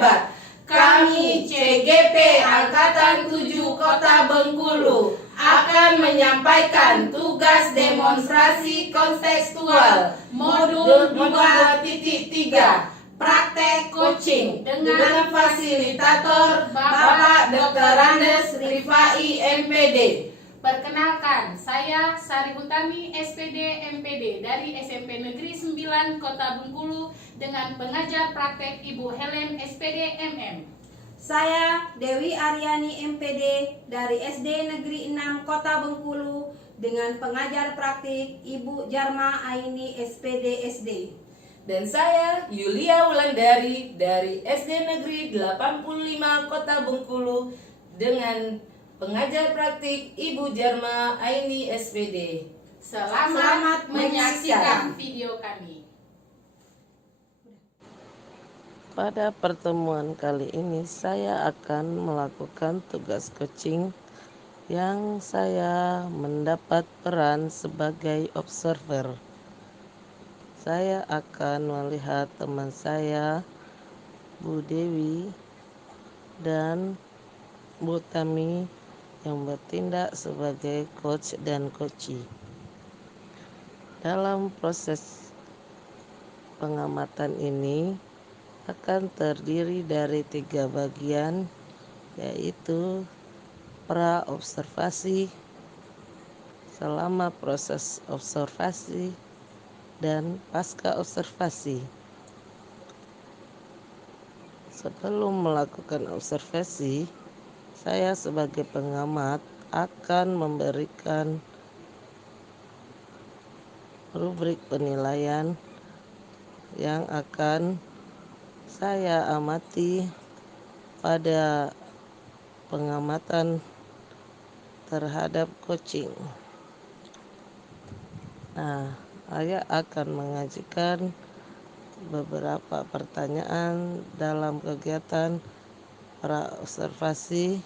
hebat. Kami CGP Angkatan 7 Kota Bengkulu akan menyampaikan tugas demonstrasi kontekstual modul 2.3 praktek coaching dengan fasilitator Bapak Dr. Andes Rifai MPD. Perkenalkan, saya Sari Utami SPD MPD dari SMP Negeri 9 Kota Bengkulu dengan pengajar praktek Ibu Helen SPD MM. Saya Dewi Aryani MPD dari SD Negeri 6 Kota Bengkulu dengan pengajar praktik Ibu Jarma Aini SPD SD. Dan saya Yulia Wulandari dari SD Negeri 85 Kota Bengkulu dengan pengajar praktik Ibu Jarma Aini SPD. Selamat menyaksikan video kami. Pada pertemuan kali ini saya akan melakukan tugas coaching yang saya mendapat peran sebagai observer. Saya akan melihat teman saya, Bu Dewi dan Bu Tami yang bertindak sebagai coach dan coachee. Dalam proses pengamatan ini akan terdiri dari 3 bagian, yaitu pra-observasi, selama proses observasi, dan pasca observasi. Sebelum melakukan observasi, saya sebagai pengamat akan memberikan rubrik penilaian yang akan saya amati pada pengamatan terhadap coaching. Nah, saya akan mengajukan beberapa pertanyaan dalam kegiatan pra-observasi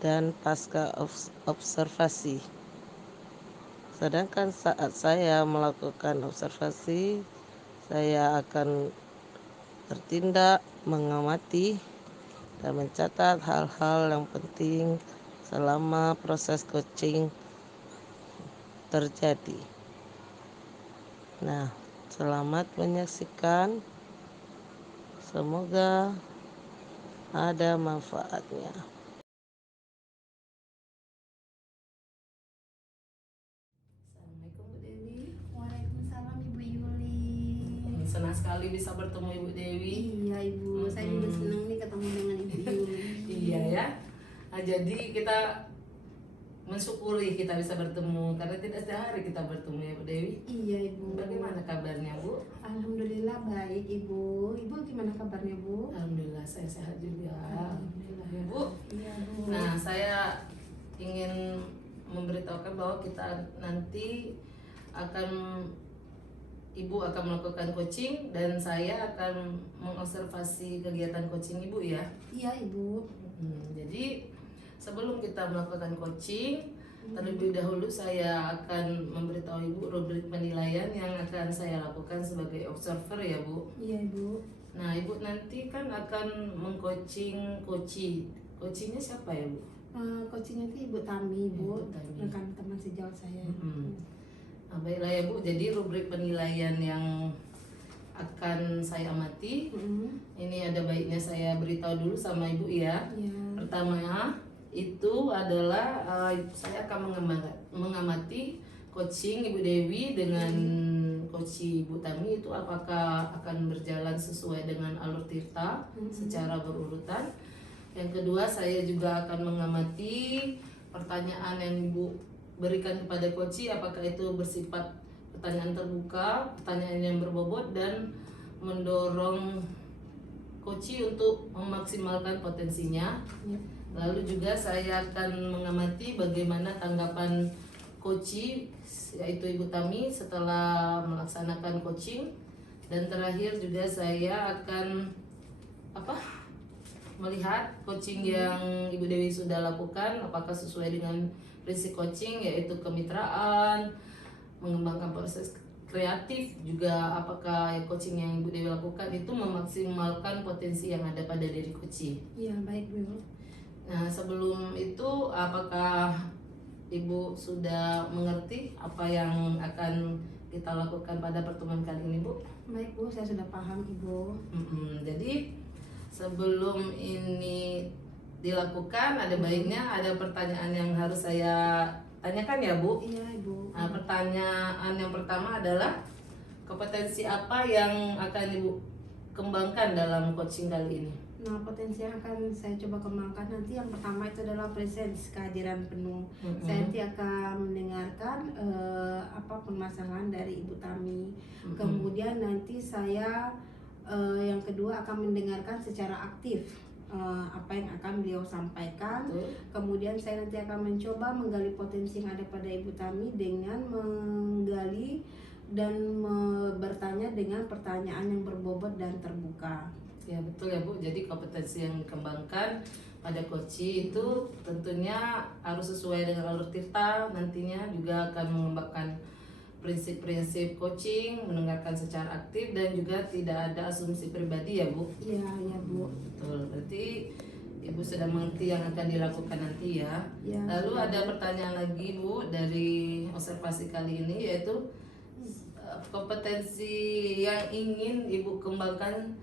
dan pasca observasi. Sedangkan saat saya melakukan observasi, saya akan bertindak, mengamati, dan mencatat hal-hal yang penting selama proses coaching terjadi. Nah, selamat menyaksikan. Semoga ada manfaatnya. Assalamualaikum Bu Dewi. Waalaikumsalam Ibu Yuli. Senang sekali bisa bertemu Ibu Dewi. Iya Ibu, saya juga senang nih ketemu dengan Ibu Yuli. Iya ya. Nah, jadi kita mensyukuri kita bisa bertemu karena tidak setiap hari kita bertemu ya Bu Dewi. Iya Ibu. Bagaimana kabarnya Bu? Alhamdulillah baik Ibu. Ibu gimana kabarnya Bu? Alhamdulillah saya sehat juga. Alhamdulillah Ya, Bu. Iya Bu. Nah, saya ingin memberitahukan bahwa kita nanti Ibu akan melakukan coaching dan saya akan mengobservasi kegiatan coaching Ibu ya. Iya Ibu. Jadi sebelum kita melakukan coaching, terlebih dahulu saya akan memberitahu Ibu rubrik penilaian yang akan saya lakukan sebagai observer ya Bu. Iya Ibu. Nah, Ibu nanti kan akan mengcoaching coachee. Coachingnya siapa ya Bu? Coachingnya itu Ibu Tami Bu, Ibu Tami. rekan teman sejauh saya. Nah, baiklah ya Bu, jadi rubrik penilaian yang akan saya amati, ini ada baiknya saya beritahu dulu sama Ibu ya. Iya. Pertama itu adalah saya akan mengamati coaching Ibu Dewi dengan coaching Ibu Tami itu apakah akan berjalan sesuai dengan alur tirta secara berurutan. Yang kedua, saya juga akan mengamati pertanyaan yang Ibu berikan kepada coaching apakah itu bersifat pertanyaan terbuka, pertanyaan yang berbobot dan mendorong coaching untuk memaksimalkan potensinya. Lalu juga saya akan mengamati bagaimana tanggapan coaching yaitu Ibu Tami setelah melaksanakan coaching. Dan terakhir juga saya akan melihat coaching yang Ibu Dewi sudah lakukan apakah sesuai dengan prinsip coaching yaitu kemitraan, mengembangkan proses kreatif juga, apakah coaching yang Ibu Dewi lakukan itu memaksimalkan potensi yang ada pada diri Koci. Iya, baik Bu. Nah, sebelum itu apakah Ibu sudah mengerti apa yang akan kita lakukan pada pertemuan kali ini, Bu? Baik Bu, saya sudah paham Ibu. Jadi sebelum ini dilakukan, ada baiknya ada pertanyaan yang harus saya tanyakan ya, Bu. Iya Ibu. Nah, pertanyaan yang pertama adalah kompetensi apa yang akan Ibu kembangkan dalam coaching kali ini? Nah, potensi yang akan saya coba kembangkan nanti yang pertama itu adalah presence, kehadiran penuh. Saya nanti akan mendengarkan apa permasalahan dari Ibu Tami. Kemudian nanti saya yang kedua akan mendengarkan secara aktif apa yang akan beliau sampaikan. Kemudian saya nanti akan mencoba menggali potensi yang ada pada Ibu Tami dengan menggali dan bertanya dengan pertanyaan yang berbobot dan terbuka. Ya betul ya Bu, jadi kompetensi yang dikembangkan pada Koci itu tentunya harus sesuai dengan alur Tirta. Nantinya juga akan mengembangkan prinsip-prinsip coaching, mendengarkan secara aktif dan juga tidak ada asumsi pribadi ya Bu. Iya, iya Bu. Betul, berarti Ibu sudah mengerti yang akan dilakukan nanti ya. Ya, Lalu ada pertanyaan lagi Bu dari observasi kali ini, yaitu kompetensi yang ingin Ibu kembangkan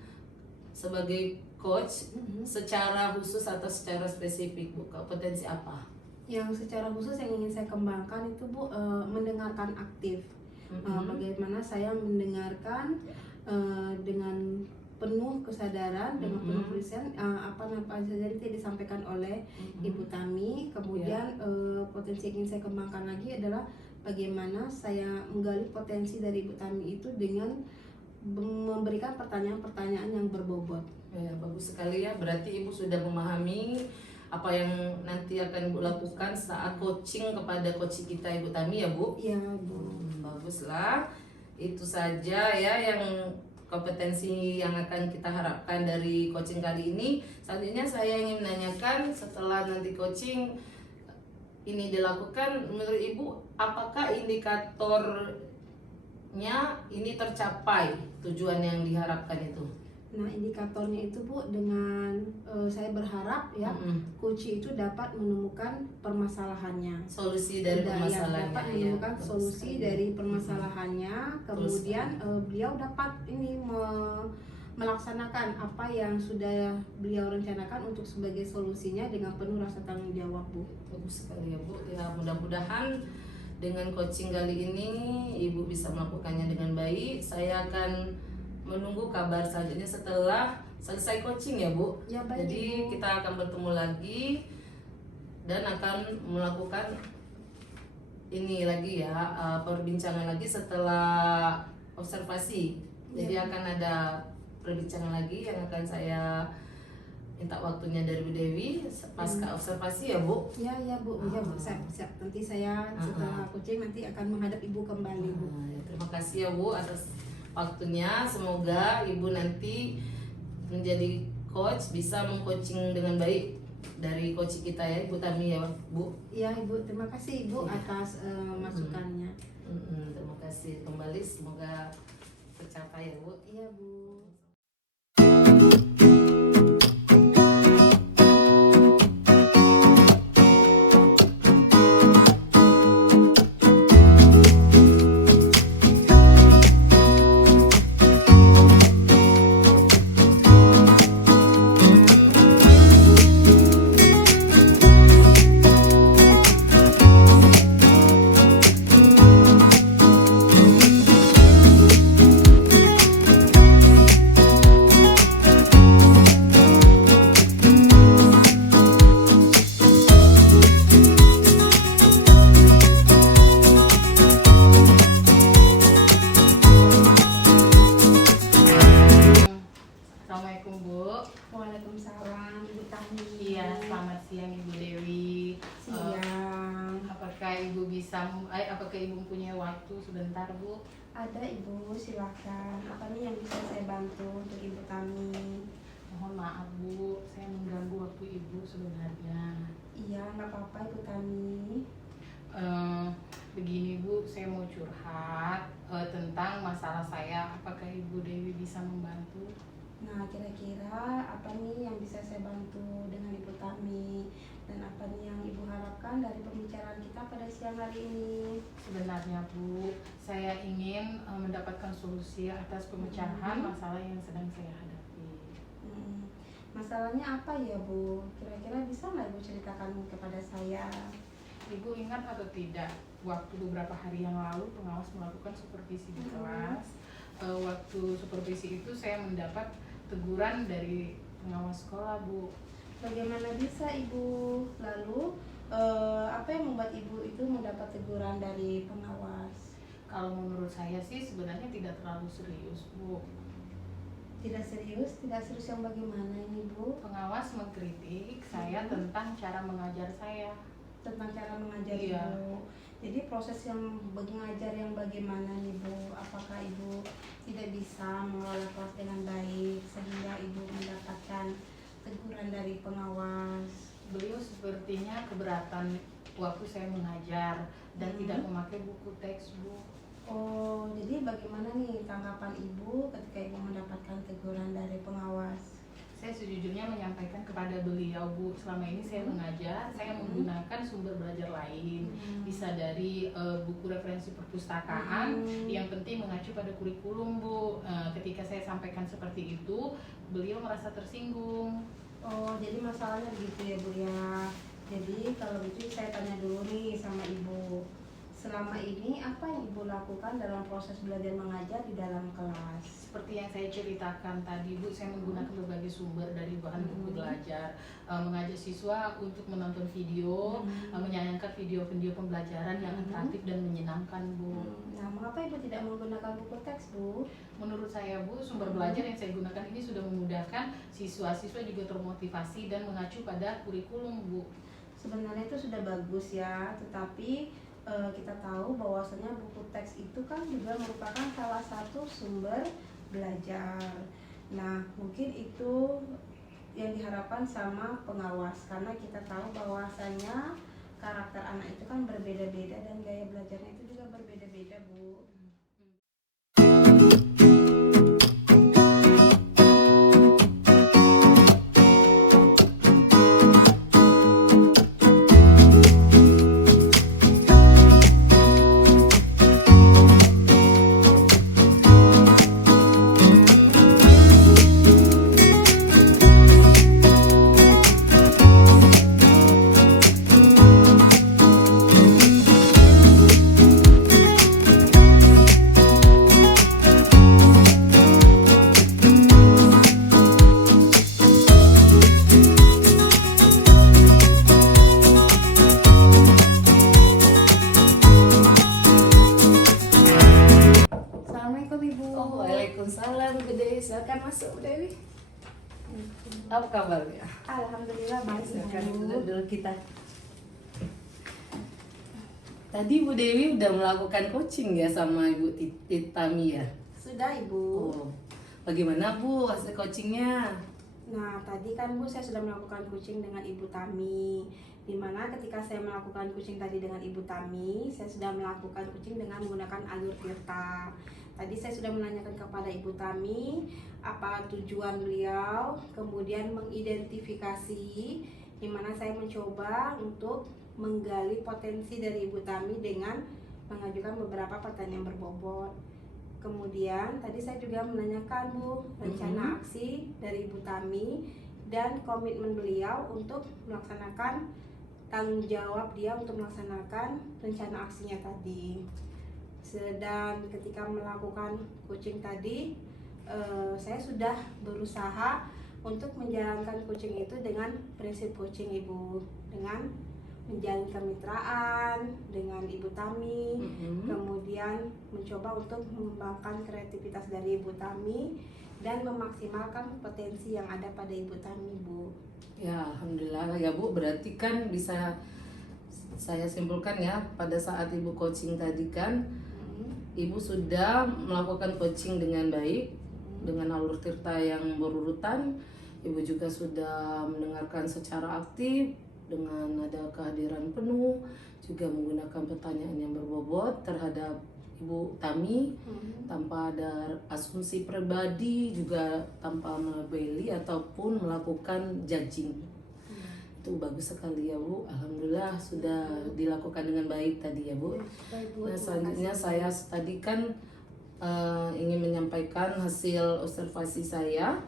sebagai coach secara khusus atau secara spesifik Bu, kompetensi apa? Yang secara khusus yang ingin saya kembangkan itu Bu, mendengarkan aktif. Bagaimana saya mendengarkan dengan penuh kesadaran, dengan penuh present apa saja yang disampaikan oleh Ibu Tami. Kemudian potensi yang ingin saya kembangkan lagi adalah bagaimana saya menggali potensi dari Ibu Tami itu dengan memberikan pertanyaan-pertanyaan yang berbobot. Ya, bagus sekali ya. Berarti Ibu sudah memahami apa yang nanti akan Ibu lakukan saat coaching kepada coach kita Ibu Tami ya Bu? Iya Bu. Baguslah. Itu saja ya yang kompetensi yang akan kita harapkan dari coaching kali ini. Selanjutnya saya ingin menanyakan, setelah nanti coaching ini dilakukan, menurut Ibu apakah indikatornya ini tercapai tujuan yang diharapkan itu? Nah, indikatornya itu Bu, dengan saya berharap ya coach itu dapat menemukan permasalahannya. Solusi dari permasalahannya dapat menemukan solusi dari permasalahannya. Kemudian beliau dapat ini melaksanakan apa yang sudah beliau rencanakan untuk sebagai solusinya dengan penuh rasa tanggung jawab Bu. Bagus sekali ya Bu. Ya, mudah-mudahan dengan coaching kali ini Ibu bisa melakukannya dengan baik. Saya akan menunggu kabar selanjutnya setelah selesai coaching ya Bu. Ya, baik, jadi Ibu. kita akan bertemu lagi dan akan melakukan ini lagi ya, perbincangan lagi setelah observasi. Jadi akan ada perbincangan lagi yang akan saya minta waktunya dari Bu Dewi pasca observasi ya Bu. Ya Bu, ya Bu, siap. Nanti saya setelah coaching nanti akan menghadap Ibu kembali Bu. Ya, terima kasih ya Bu atas waktunya. Semoga Ibu nanti menjadi coach, bisa mengcoaching dengan baik dari coach kita ya Ibu Tami ya Bu. Iya Ibu, terima kasih Ibu atas masukannya. Terima kasih kembali, semoga tercapai ya Bu. Iya Bu. Assalamualaikum Bu. Waalaikumsalam Ibu Tami. Iya, selamat siang Ibu Dewi. Siang. Apakah Ibu apakah Ibu punya waktu sebentar Bu? Ada Ibu, silakan. Apa nih yang bisa saya bantu untuk Ibu Tami? Mohon maaf Bu, saya mengganggu waktu Ibu sebenarnya. Iya, nggak apa-apa Ibu Tami. Begini Bu, saya mau curhat tentang masalah saya. Apakah Ibu Dewi bisa membantu? Nah, kira-kira apa nih yang bisa saya bantu dengan Ibu Tami, dan apa nih yang Ibu harapkan dari pembicaraan kita pada siang hari ini? Sebenarnya Bu, saya ingin mendapatkan solusi atas pemecahan masalah yang sedang saya hadapi. Masalahnya apa ya Bu? Kira-kira bisa nggak Ibu ceritakan kepada saya? Ibu ingat atau tidak, waktu beberapa hari yang lalu pengawas melakukan supervisi di kelas. Waktu supervisi itu saya mendapat teguran dari pengawas sekolah, Bu. Bagaimana bisa Ibu? Lalu apa yang membuat Ibu itu mendapat teguran dari pengawas? Kalau menurut saya sih sebenarnya tidak terlalu serius, Bu. Tidak serius yang bagaimana ini Bu? Pengawas mengkritik saya tentang cara mengajar saya. Tentang cara mengajar Iya. Ibu. Jadi proses yang mengajar yang bagaimana nih Bu? Apakah Ibu tidak bisa mengelola kelas dengan baik sehingga Ibu mendapatkan teguran dari pengawas? Beliau sepertinya keberatan waktu saya mengajar dan tidak memakai buku teks, Bu. Oh, jadi bagaimana nih tanggapan Ibu ketika Ibu mendapatkan teguran dari pengawas? Saya sejujurnya menyampaikan kepada beliau, Bu, selama ini saya mengajar, saya menggunakan sumber belajar lain, bisa dari buku referensi perpustakaan, yang penting mengacu pada kurikulum, Bu. Ketika saya sampaikan seperti itu, beliau merasa tersinggung. Oh, jadi masalahnya begitu ya Bu ya. Jadi kalau gitu saya tanya dulu nih sama Ibu. Selama ini apa yang Ibu lakukan dalam proses belajar mengajar di dalam kelas? Seperti yang saya ceritakan tadi, Bu, saya menggunakan berbagai sumber dari bahan buku belajar, mengajak siswa untuk menonton video, menyayangkan video-video pembelajaran yang interaktif dan menyenangkan, Bu. Nah, mengapa Ibu tidak menggunakan buku teks, Bu? Menurut saya, Bu, sumber belajar yang saya gunakan ini sudah memudahkan siswa-siswa juga termotivasi dan mengacu pada kurikulum, Bu. Sebenarnya itu sudah bagus ya, tetapi kita tahu bahwasanya buku teks itu kan juga merupakan salah satu sumber belajar. Nah, mungkin itu yang diharapkan sama pengawas, karena kita tahu bahwasanya karakter anak itu kan berbeda-beda dan gaya belajarnya itu juga berbeda-beda, Bu. Assalamualaikum Ibu. Waalaikumsalam, Bu Dewi. Silakan masuk, Bu Dewi. Apa kabarnya? Alhamdulillah baik Silakan Bu. duduk dulu kita. Tadi Bu Dewi udah melakukan coaching ya sama Ibu Tami ya? Sudah Ibu. Oh, bagaimana Bu hasil coachingnya? Nah, tadi kan Bu saya sudah melakukan coaching dengan Ibu Tami. Dimana ketika saya melakukan coaching tadi dengan Ibu Tami, saya sudah melakukan coaching dengan menggunakan alur Tirta. Tadi saya sudah menanyakan kepada Ibu Tami apa tujuan beliau, kemudian mengidentifikasi, dimana saya mencoba untuk menggali potensi dari Ibu Tami dengan mengajukan beberapa pertanyaan berbobot. Kemudian tadi saya juga menanyakan Bu rencana aksi dari Ibu Tami dan komitmen beliau untuk melaksanakan tanggung jawab dia untuk melaksanakan rencana aksinya tadi. Dan ketika melakukan coaching tadi, saya sudah berusaha untuk menjalankan coaching itu dengan prinsip coaching Ibu, dengan menjalin kemitraan dengan Ibu Tami, kemudian mencoba untuk mengembangkan kreativitas dari Ibu Tami dan memaksimalkan potensi yang ada pada Ibu Tami, Bu. Ya, alhamdulillah ya Bu. Berarti kan bisa saya simpulkan ya, pada saat Ibu coaching tadi kan Ibu sudah melakukan coaching dengan baik, dengan alur Tirta yang berurutan. Ibu juga sudah mendengarkan secara aktif dengan ada kehadiran penuh, juga menggunakan pertanyaan yang berbobot terhadap Ibu Tami tanpa ada asumsi pribadi, juga tanpa melabeli ataupun melakukan judging. Itu bagus sekali ya Bu, alhamdulillah sudah dilakukan dengan baik tadi ya Bu. Baik, Bu, Nah terima selanjutnya kasih. saya tadi kan ingin menyampaikan hasil observasi saya.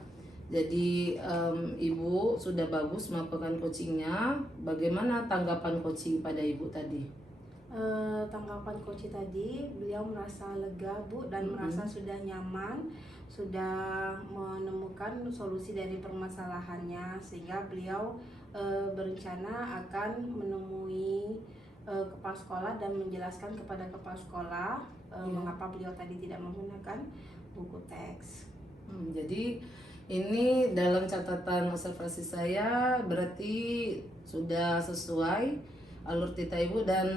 Jadi Ibu sudah bagus melakukan coachingnya. Bagaimana tanggapan coaching pada Ibu tadi? Tanggapan coach tadi, beliau merasa lega Bu dan merasa sudah nyaman, sudah menemukan solusi dari permasalahannya, sehingga beliau berencana akan menemui kepala sekolah dan menjelaskan kepada kepala sekolah mengapa beliau tadi tidak menggunakan buku teks. Jadi ini dalam catatan observasi saya berarti sudah sesuai alur tita Ibu, dan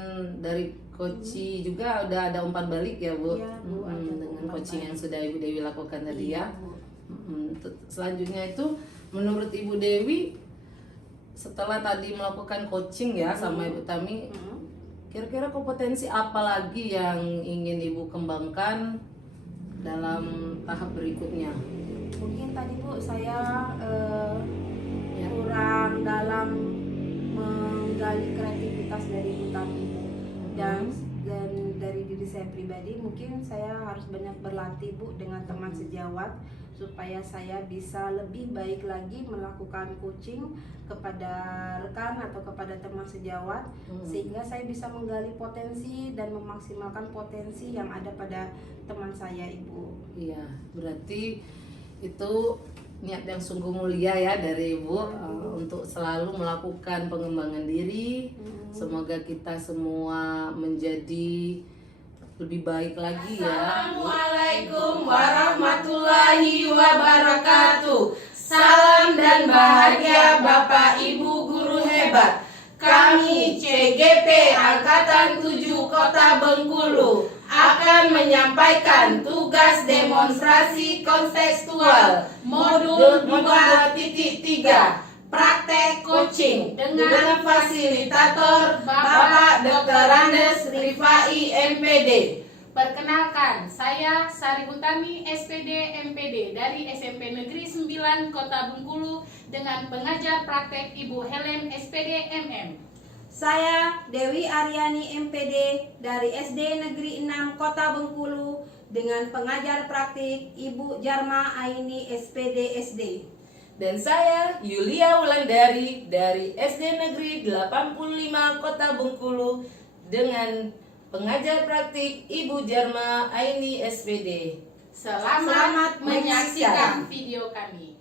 dari coach juga udah ada umpan balik ya Bu, Iya, Bu, ada dengan umpan coaching balik. yang sudah Ibu Dewi lakukan tadi ya. Iya, Bu. Selanjutnya itu menurut Ibu Dewi setelah tadi melakukan coaching ya sama Ibu Tami, kira-kira kompetensi apa lagi yang ingin Ibu kembangkan dalam tahap berikutnya? Mungkin tadi Bu saya Ya. kurang dalam menggali kreativitas dari Ibu Tami Bu. dan dari diri saya pribadi, mungkin saya harus banyak berlatih Bu dengan teman sejawat supaya saya bisa lebih baik lagi melakukan coaching kepada rekan atau kepada teman sejawat, sehingga saya bisa menggali potensi dan memaksimalkan potensi yang ada pada teman saya Ibu. Iya, berarti itu niat yang sungguh mulia ya dari Ibu untuk selalu melakukan pengembangan diri. Semoga kita semua menjadi lebih baik lagi ya. Assalamualaikum warahmatullahi wabarakatuh. Salam dan bahagia Bapak Ibu guru hebat. Kami CGP Angkatan 7 Kota Bengkulu akan menyampaikan tugas demonstrasi kontekstual modul 2.3 praktek coaching dengan fasilitator Bapak Dr. Andes Rifai MPD. Perkenalkan, saya Sari Utami SPD MPD dari SMP Negeri 9 Kota Bengkulu dengan pengajar praktek Ibu Helen SPD MM. Saya Dewi Aryani MPD dari SD Negeri 6 Kota Bengkulu dengan pengajar praktik Ibu Jarma Aini SPD SD. Dan saya Yulia Wulandari dari SD Negeri 85 Kota Bengkulu dengan pengajar praktik Ibu Jarma Aini SPD. Selamat menyaksikan video kami.